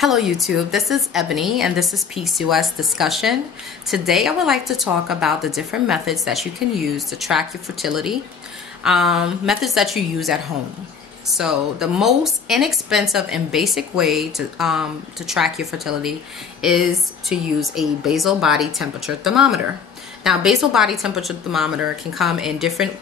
Hello YouTube, this is Ebony and this is PCOS discussion. Today I would like to talk about the different methods that you can use to track your fertility, methods that you use at home. So the most inexpensive and basic way to track your fertility is to use a basal body temperature thermometer. Now basal body temperature thermometer can come in different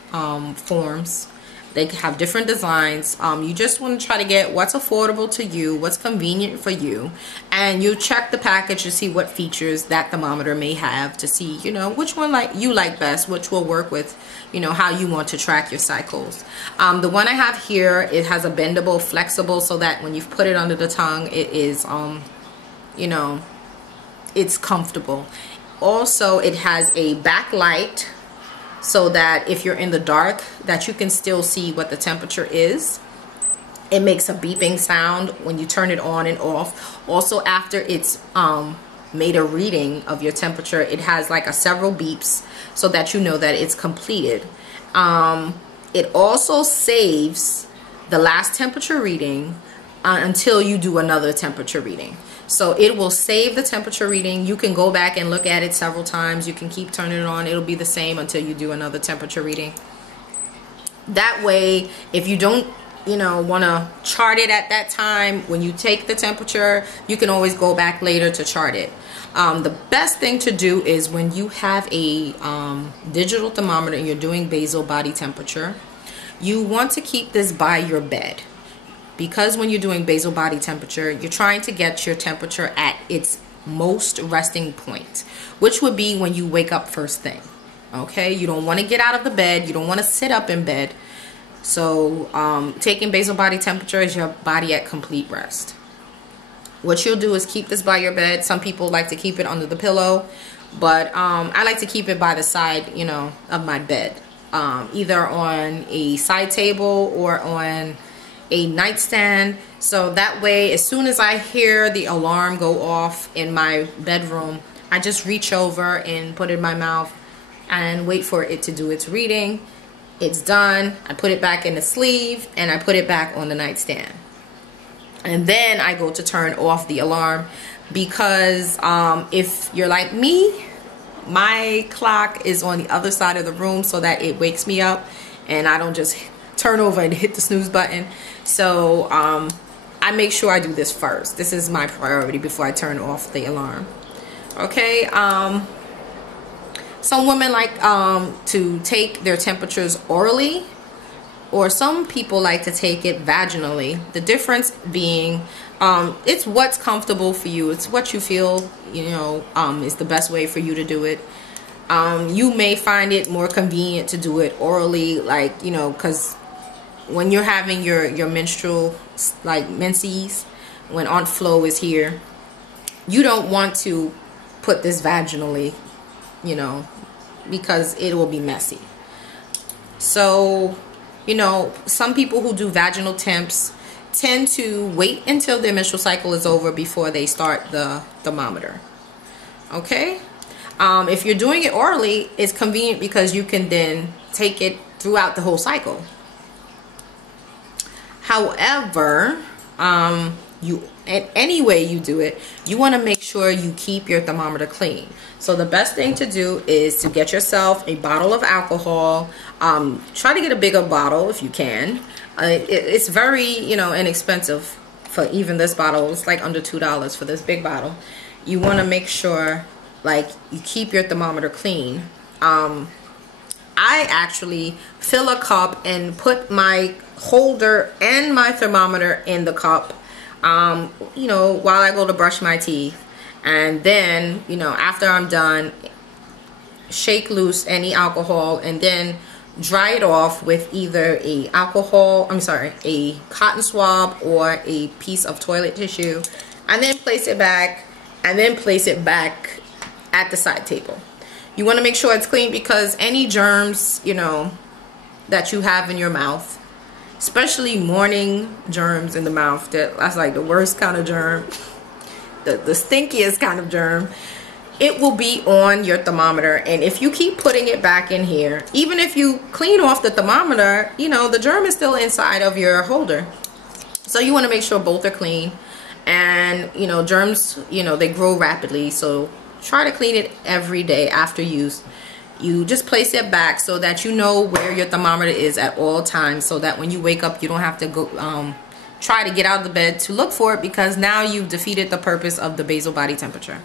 forms. They have different designs. You just want to try to get what's affordable to you, what's convenient for you, and you check the package to see what features that thermometer may have to see, which one you like best, which will work with, how you want to track your cycles. The one I have here, it has a bendable, flexible, so that when you put it under the tongue, it is, it's comfortable. Also, it has a backlight, so that if you're in the dark, that you can still see what the temperature is. It makes a beeping sound when you turn it on and off. Also, after it's made a reading of your temperature, it has like several beeps so that you know that it's completed. It also saves the last temperature reading until you do another temperature reading. So it will save the temperature reading. You can go back and look at it several times. You can keep turning it on. It'll be the same until you do another temperature reading. That way, if you don't, want to chart it at that time, when you take the temperature, you can always go back later to chart it. The best thing to do is when you have a digital thermometer and you're doing basal body temperature, you want to keep this by your bed. Because when you're doing basal body temperature, you're trying to get your temperature at its most resting point, which would be when you wake up first thing. Okay, you don't want to get out of the bed, you don't want to sit up in bed. So taking basal body temperature is your body at complete rest. What you'll do is keep this by your bed. Some people like to keep it under the pillow, but I like to keep it by the side, of my bed, either on a side table or on a nightstand, so that way as soon as I hear the alarm go off in my bedroom, I just reach over and put it in my mouth and wait for it to do its reading. It's done. I put it back in the sleeve and I put it back on the nightstand, and then I go to turn off the alarm, because if you're like me, my clock is on the other side of the room so that it wakes me up and I don't just turn over and hit the snooze button. So I make sure I do this first. This is my priority before I turn off the alarm. Okay. Some women like to take their temperatures orally, or some people like to take it vaginally. The difference being it's what's comfortable for you. It's what you feel is the best way for you to do it. You may find it more convenient to do it orally, because when you're having your menstrual, menses, when Aunt Flo is here, you don't want to put this vaginally, because it will be messy. So, some people who do vaginal temps tend to wait until their menstrual cycle is over before they start the thermometer. Okay? If you're doing it orally, it's convenient because you can then take it throughout the whole cycle. However, any way you do it, you want to make sure you keep your thermometer clean. So the best thing to do is to get yourself a bottle of alcohol. Try to get a bigger bottle if you can. It's very, inexpensive for even this bottle. It's like under $2 for this big bottle. You want to make sure you keep your thermometer clean. I actually fill a cup and put my holder and my thermometer in the cup, while I go to brush my teeth. And then, after I'm done, shake loose any alcohol and then dry it off with either a cotton swab or a piece of toilet tissue, and then place it back at the side table. You want to make sure it's clean, because any germs, that you have in your mouth, especially morning germs in the mouth, that's like the worst kind of germ, the stinkiest kind of germ, it will be on your thermometer. And if you keep putting it back in here, even if you clean off the thermometer, the germ is still inside of your holder. So you want to make sure both are clean. And you know, germs, you know, they grow rapidly, so try to clean it every day after use. You just place it back so that you know where your thermometer is at all times, so that when you wake up you don't have to go try to get out of the bed to look for it, because now you've defeated the purpose of the basal body temperature.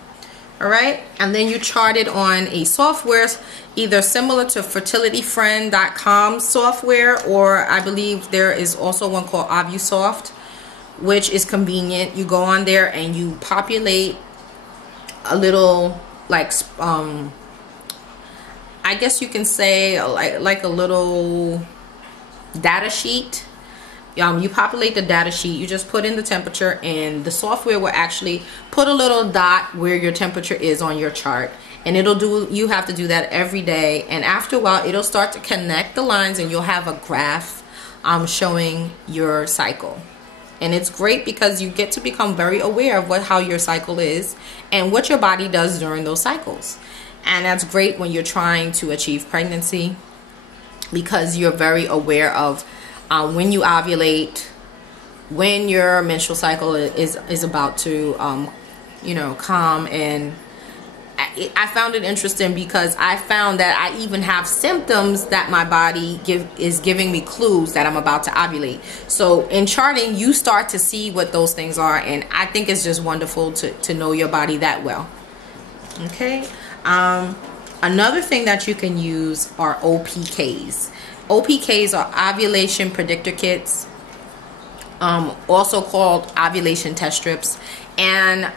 All right, and then you chart it on a software either similar to fertilityfriend.com software, or I believe there is also one called ovu-watch, which is convenient. You go on there and you populate a little, like I guess you can say like a little data sheet. You populate the data sheet, you just put in the temperature, and the software will actually put a little dot where your temperature is on your chart, and it'll do, you have to do that every day, and after a while it'll start to connect the lines and you'll have a graph showing your cycle. And it's great because you get to become very aware of how your cycle is and what your body does during those cycles. And that's great when you're trying to achieve pregnancy, because you're very aware of when you ovulate, when your menstrual cycle is about to you know, come. And I found it interesting because I found that I even have symptoms that my body is giving me clues that I'm about to ovulate. So in charting, you start to see what those things are, and I think it's just wonderful to know your body that well. Okay. Another thing that you can use are OPKs. OPKs are ovulation predictor kits, also called ovulation test strips. And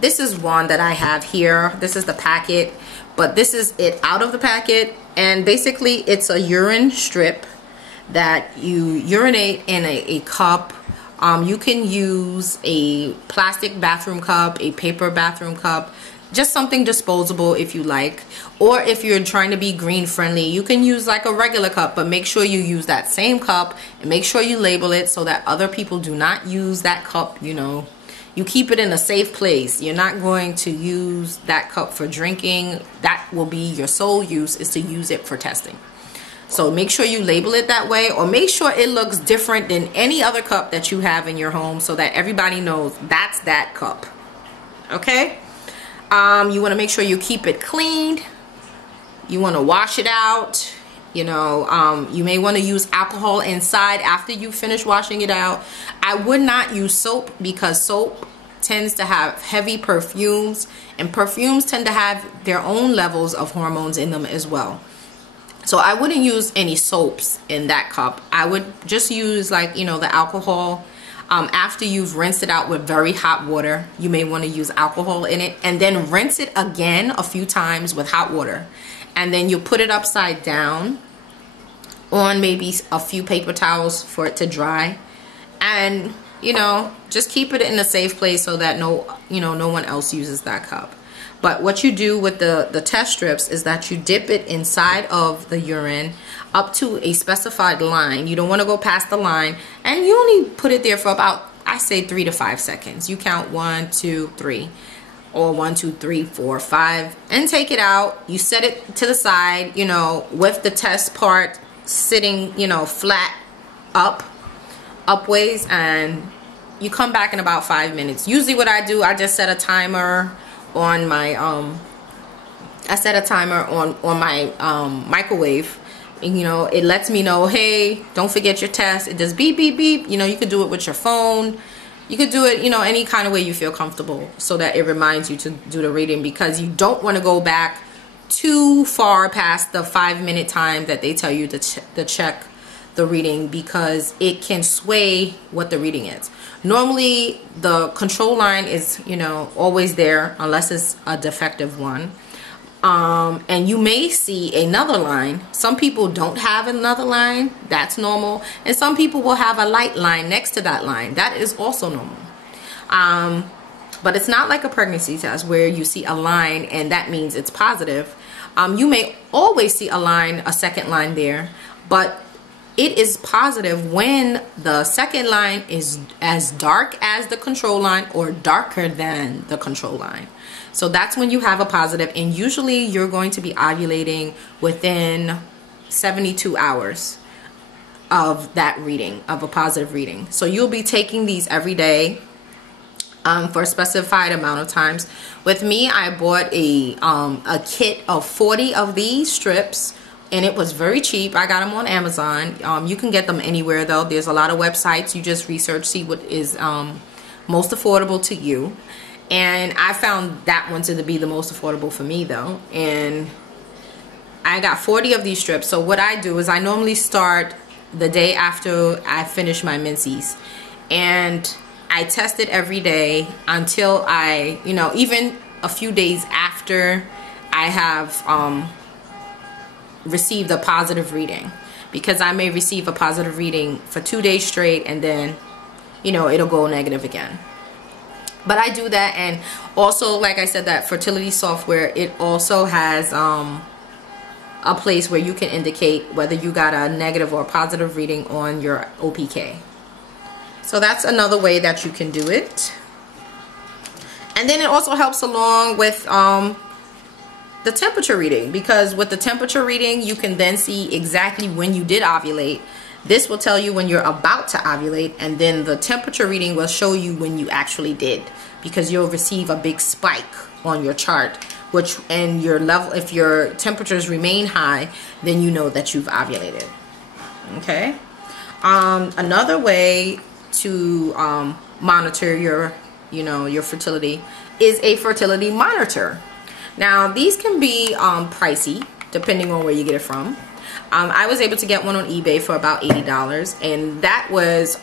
this is one that I have here. This is the packet, but this is it out of the packet. And basically it's a urine strip that you urinate in a cup. You can use a plastic bathroom cup, a paper bathroom cup, just something disposable if you like. Or if you're trying to be green friendly, you can use like a regular cup, but make sure you use that same cup and make sure you label it so that other people do not use that cup. You know, you keep it in a safe place. You're not going to use that cup for drinking. That will be your sole use, is to use it for testing. So make sure you label it that way, or make sure it looks different than any other cup that you have in your home so that everybody knows that's that cup. Okay? You want to make sure you keep it cleaned. You want to wash it out. You know, you may want to use alcohol inside after you finish washing it out. I would not use soap, because soap tends to have heavy perfumes, and perfumes tend to have their own levels of hormones in them as well. So I wouldn't use any soaps in that cup. I would just use, like, you know, the alcohol. After you've rinsed it out with very hot water, you may want to use alcohol in it, and then rinse it again a few times with hot water. And then you put it upside down on maybe a few paper towels for it to dry. And, you know, just keep it in a safe place so that no one else uses that cup. But what you do with the test strips is that you dip it inside of the urine up to a specified line. You don't want to go past the line, and you only put it there for about, I say, 3 to 5 seconds. You count 1, 2, 3, or 1, 2, 3, 4, 5, and take it out. You set it to the side, you know, with the test part sitting, you know, flat upways, and you come back in about 5 minutes. Usually what I do, I just set a timer on my microwave. And, you know, it lets me know, hey, don't forget your test. It does beep, beep, beep. You know, you could do it with your phone. You could do it, you know, any kind of way you feel comfortable, so that it reminds you to do the reading, because you don't want to go back too far past the 5-minute time that they tell you to check the reading, because it can sway what the reading is. Normally, the control line is, you know, always there unless it's a defective one. And you may see another line. Some people don't have another line. That's normal. And some people will have a light line next to that line. That is also normal. But it's not like a pregnancy test where you see a line and that means it's positive. You may always see a line, a second line there, but it is positive when the second line is as dark as the control line or darker than the control line. So that's when you have a positive, and usually you're going to be ovulating within 72 hours of that reading, of a positive reading. So you'll be taking these every day. for a specified amount of times. With me, I bought a kit of 40 of these strips, and it was very cheap. I got them on Amazon. You can get them anywhere though. There's a lot of websites. You just research, see what is most affordable to you. And I found that one to be the most affordable for me though. And I got 40 of these strips. So what I do is I normally start the day after I finish my menses, and I test it every day until I, you know, even a few days after I have received a positive reading, because I may receive a positive reading for 2 days straight and then, you know, it'll go negative again. But I do that. And also, like I said, that fertility software, it also has a place where you can indicate whether you got a negative or positive reading on your OPK. So that's another way that you can do it. And then it also helps along with the temperature reading, because with the temperature reading you can then see exactly when you did ovulate. This will tell you when you're about to ovulate, and then the temperature reading will show you when you actually did, because you'll receive a big spike on your chart, which, and your level, if your temperatures remain high, then you know that you've ovulated. Okay. Another way to monitor your, you know, your fertility is a fertility monitor. Now these can be pricey depending on where you get it from. I was able to get one on eBay for about $80, and that was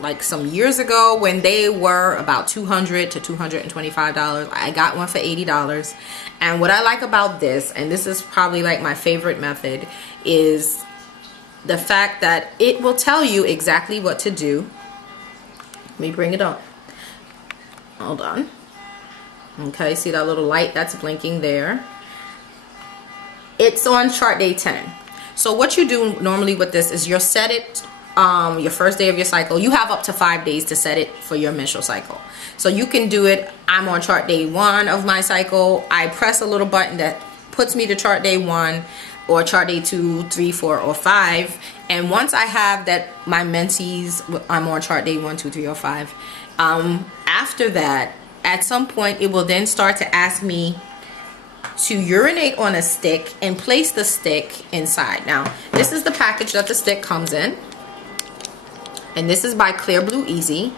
like some years ago when they were about $200 to $225. I got one for $80. And what I like about this, and this is probably like my favorite method, is the fact that it will tell you exactly what to do. Let me bring it up. Hold on. Okay, see that little light that's blinking there? It's on chart day 10. So what you do normally with this is you'll set it your first day of your cycle. You have up to 5 days to set it for your menstrual cycle. So you can do it. I'm on chart day 1 of my cycle. I press a little button that puts me to chart day 1 or chart day 2, 3, 4, or 5. And once I have that, my menses, I'm on chart day 1, 2, 3, or 5. After that, at some point, it will then start to ask me to urinate on a stick and place the stick inside. Now, this is the package that the stick comes in, and this is by Clear Blue Easy.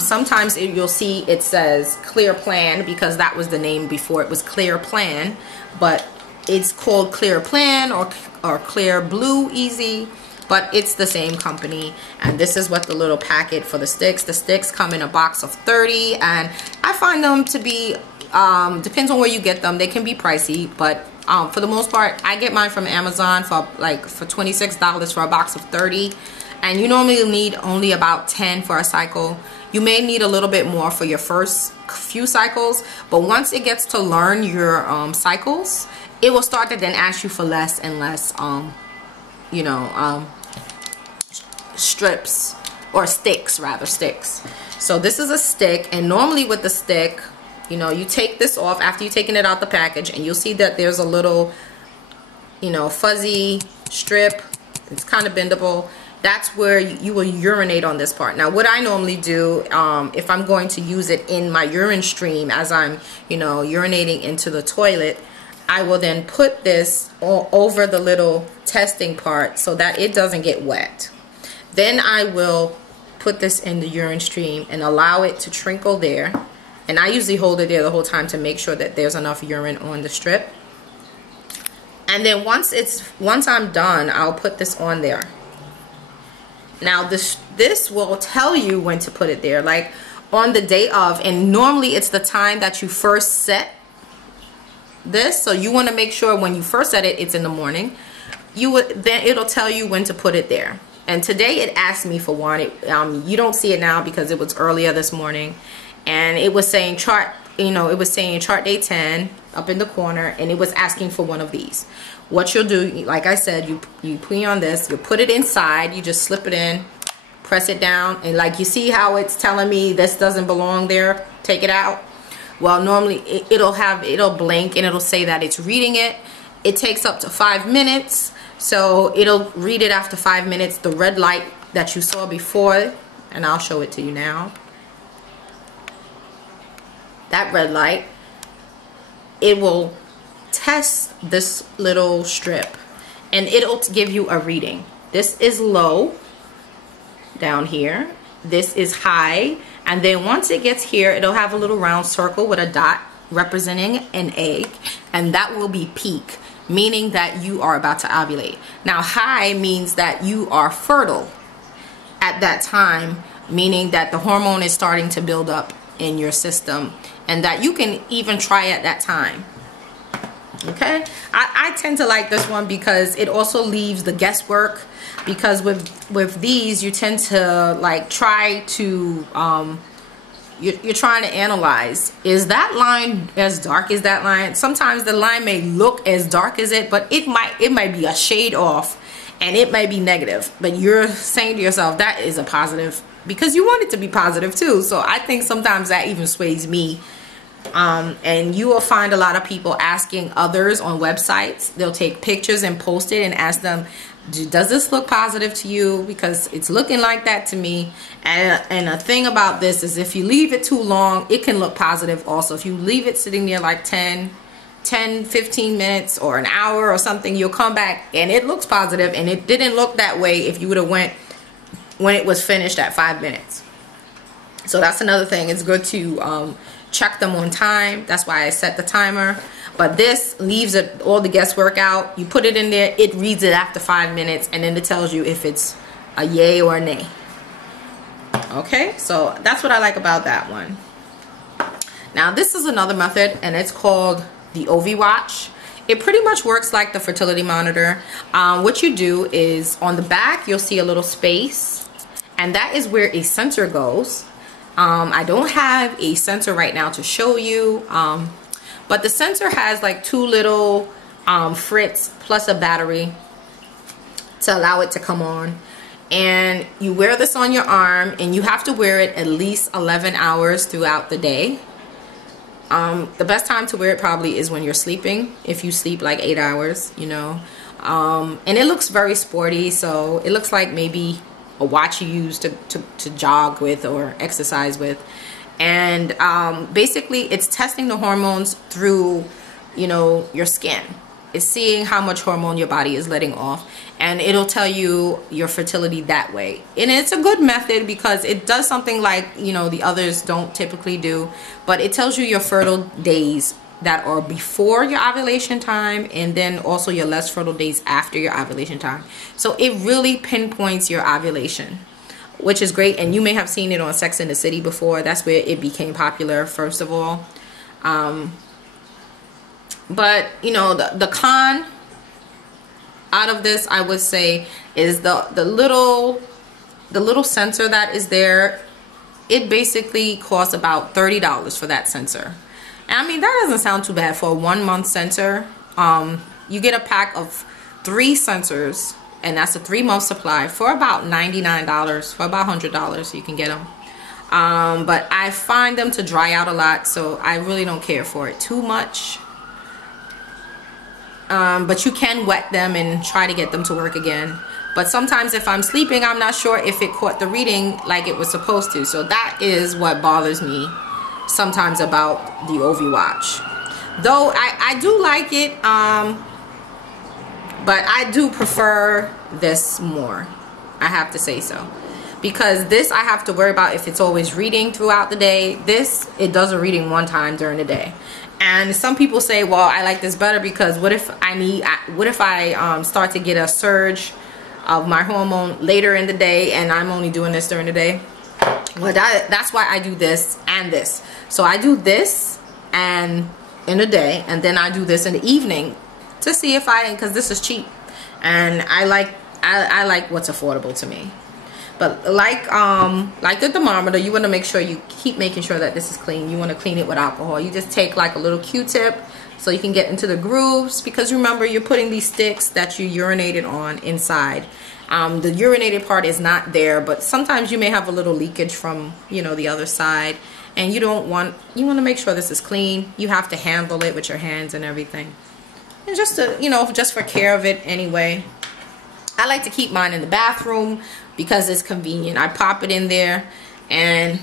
Sometimes you'll see it says Clear Plan, because that was the name before. It was Clear Plan, but it's called Clear Plan or Clear Blue Easy, but it's the same company. And this is what the little packet for the sticks. The sticks come in a box of 30, and I find them to be depends on where you get them. They can be pricey, but for the most part, I get mine from Amazon for $26 for a box of 30. And you normally need only about 10 for a cycle. You may need a little bit more for your first few cycles, but once it gets to learn your cycles, it will start to then ask you for less and less strips, or sticks rather, sticks. So this is a stick, and normally with the stick, you know, you take this off after you've taken it out the package, and you'll see that there's a little, you know, fuzzy strip. It's kind of bendable. That's where you will urinate on this part. Now, what I normally do, if I'm going to use it in my urine stream as I'm, you know, urinating into the toilet, I will then put this over the little testing part so that it doesn't get wet. Then I will put this in the urine stream and allow it to trickle there. And I usually hold it there the whole time to make sure that there's enough urine on the strip. And then once I'm done, I'll put this on there. Now this will tell you when to put it there, like on the day of, and normally it's the time that you first set this. So you want to make sure when you first set it, it's in the morning. Then it'll tell you when to put it there. And today it asked me for one. You don't see it now because it was earlier this morning, and it was saying chart day 10 up in the corner, and it was asking for one of these. What you'll do, like I said, you put on this, you put it inside, you just slip it in, press it down, and like you see how it's telling me this doesn't belong there, take it out. Well, normally it'll blink and it'll say that it's reading it. It takes up to 5 minutes, so it'll read it after 5 minutes, the red light that you saw before, and I'll show it to you now. that red light, it will test this little strip and it'll give you a reading. This is low down here, this is high, and then once it gets here, it'll have a little round circle with a dot representing an egg, and that will be peak, meaning that you are about to ovulate. Now high means that you are fertile at that time, meaning that the hormone is starting to build up in your system and that you can even try at that time. Okay, I tend to like this one because it also leaves the guesswork, because with these you tend to like try to you're trying to analyze, is that line as dark as that line? Sometimes the line may look as dark as it, but it might be a shade off and it might be negative, but you're saying to yourself that is a positive because you want it to be positive too. So I think sometimes that even sways me. And you will find a lot of people asking others on websites. They'll take pictures and post it and ask them, does this look positive to you? Because it's looking like that to me. And a thing about this is if you leave it too long, it can look positive also. If you leave it sitting there like 10, 15 minutes or an hour or something, you'll come back and it looks positive, and it didn't look that way if you would have went when it was finished at 5 minutes. So that's another thing. It's good to check them on time. That's why I set the timer. But this leaves it all the guesswork out. You put it in there, it reads it after 5 minutes, and then it tells you if it's a yay or a nay. Okay, so that's what I like about that one. Now this is another method, and it's called the ovu-watch. It pretty much works like the fertility monitor. What you do is on the back you'll see a little space, and that is where a sensor goes. I don't have a sensor right now to show you, but the sensor has like 2 little frits plus a battery to allow it to come on. And you wear this on your arm, and you have to wear it at least 11 hours throughout the day. The best time to wear it probably is when you're sleeping, if you sleep like 8 hours, you know. And it looks very sporty, so it looks like maybe a watch you use to jog with or exercise with. And basically it's testing the hormones through, you know, your skin. It's seeing how much hormone your body is letting off, and it'll tell you your fertility that way. And it's a good method because it does something like, you know, the others don't typically do, but it tells you your fertile days that are before your ovulation time, and then also your less fertile days after your ovulation time. So it really pinpoints your ovulation, which is great. And you may have seen it on Sex and the City before. That's where it became popular, first of all. But you know, the con out of this, I would say, is the little sensor that is there. It basically costs about $30 for that sensor. And I mean, that doesn't sound too bad for a 1-month sensor. You get a pack of 3 sensors, and that's a 3-month supply for about $99, for about $100 you can get them. But I find them to dry out a lot, so I really don't care for it too much. But you can wet them and try to get them to work again. But sometimes if I'm sleeping, I'm not sure if it caught the reading like it was supposed to. So that is what bothers me sometimes about the ovu-watch. Though I do like it, but I do prefer this more, I have to say so. Because this I have to worry about if it's always reading throughout the day. This, it does a reading 1 time during the day. And some people say, well, I like this better because what if I start to get a surge of my hormone later in the day and I'm only doing this during the day? Well, that's why I do this and this. So I do this and in the day, and then I do this in the evening to see if because this is cheap, and I like what's affordable to me. But like the thermometer, you want to make sure you keep making sure that this is clean. You want to clean it with alcohol. You just take like a little Q-tip so you can get into the grooves, because remember, you're putting these sticks that you urinated on inside. The urinated part is not there, but sometimes you may have a little leakage from, you know, the other side, and you want to make sure this is clean. You have to handle it with your hands and everything, and just to, you know, just for care of it anyway. I like to keep mine in the bathroom because it's convenient. I pop it in there, and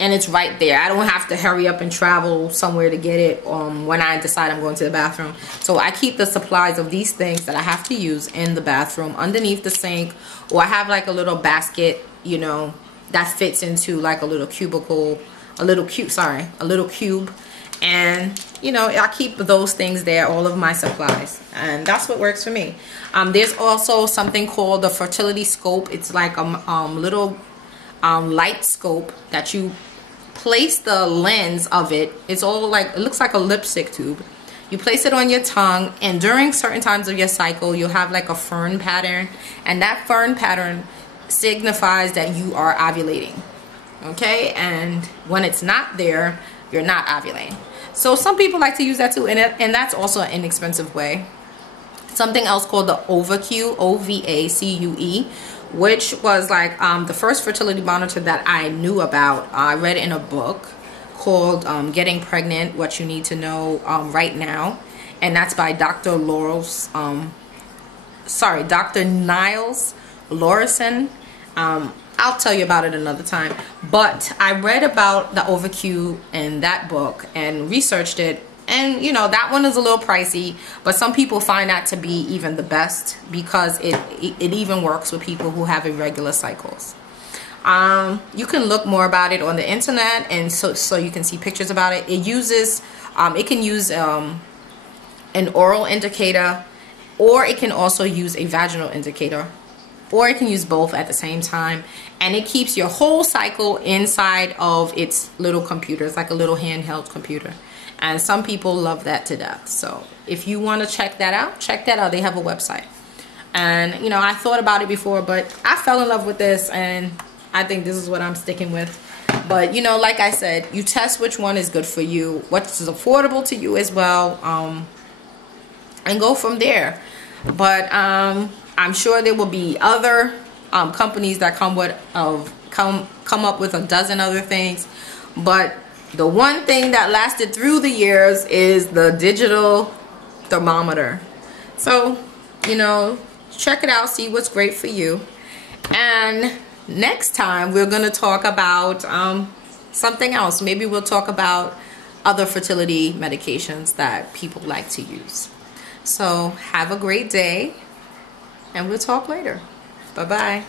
and it's right there. I don't have to hurry up and travel somewhere to get it when I decide I'm going to the bathroom. So I keep the supplies of these things that I have to use in the bathroom underneath the sink, or I have like a little basket, you know, that fits into like a little cubicle, a little cube, and you know, I keep those things there, all of my supplies, and that's what works for me. There's also something called the fertility scope. It's like a little light scope that you place the lens of it. It's all like, it looks like a lipstick tube. You place it on your tongue, and during certain times of your cycle you'll have like a fern pattern, and that fern pattern signifies that you are ovulating. Okay, and when it's not there, you're not ovulating. So some people like to use that too, and that's also an inexpensive way. Something else called the OvaCue, OVACUE, which was like the first fertility monitor that I knew about. I read it in a book called Getting Pregnant, What You Need to Know Right Now, and that's by Dr. Niles Lorison. I'll tell you about it another time, but I read about the OvaCue in that book and researched it. And you know, that one is a little pricey, but some people find that to be even the best because it even works with people who have irregular cycles. You can look more about it on the internet, and so you can see pictures about it. It uses, it can use an oral indicator, or it can also use a vaginal indicator, or it can use both at the same time, and it keeps your whole cycle inside of its little computer. It's like a little handheld computer. And some people love that to death. So if you want to check that out, They have a website. And, you know, I thought about it before, but I fell in love with this, and I think this is what I'm sticking with. But, you know, like I said, you test which one is good for you, what's affordable to you as well, and go from there. But I'm sure there will be other companies that come up with a dozen other things. But the one thing that lasted through the years is the digital thermometer. So, you know, check it out, see what's great for you. And next time we're going to talk about something else. Maybe we'll talk about other fertility medications that people like to use. So have a great day, and we'll talk later. Bye-bye.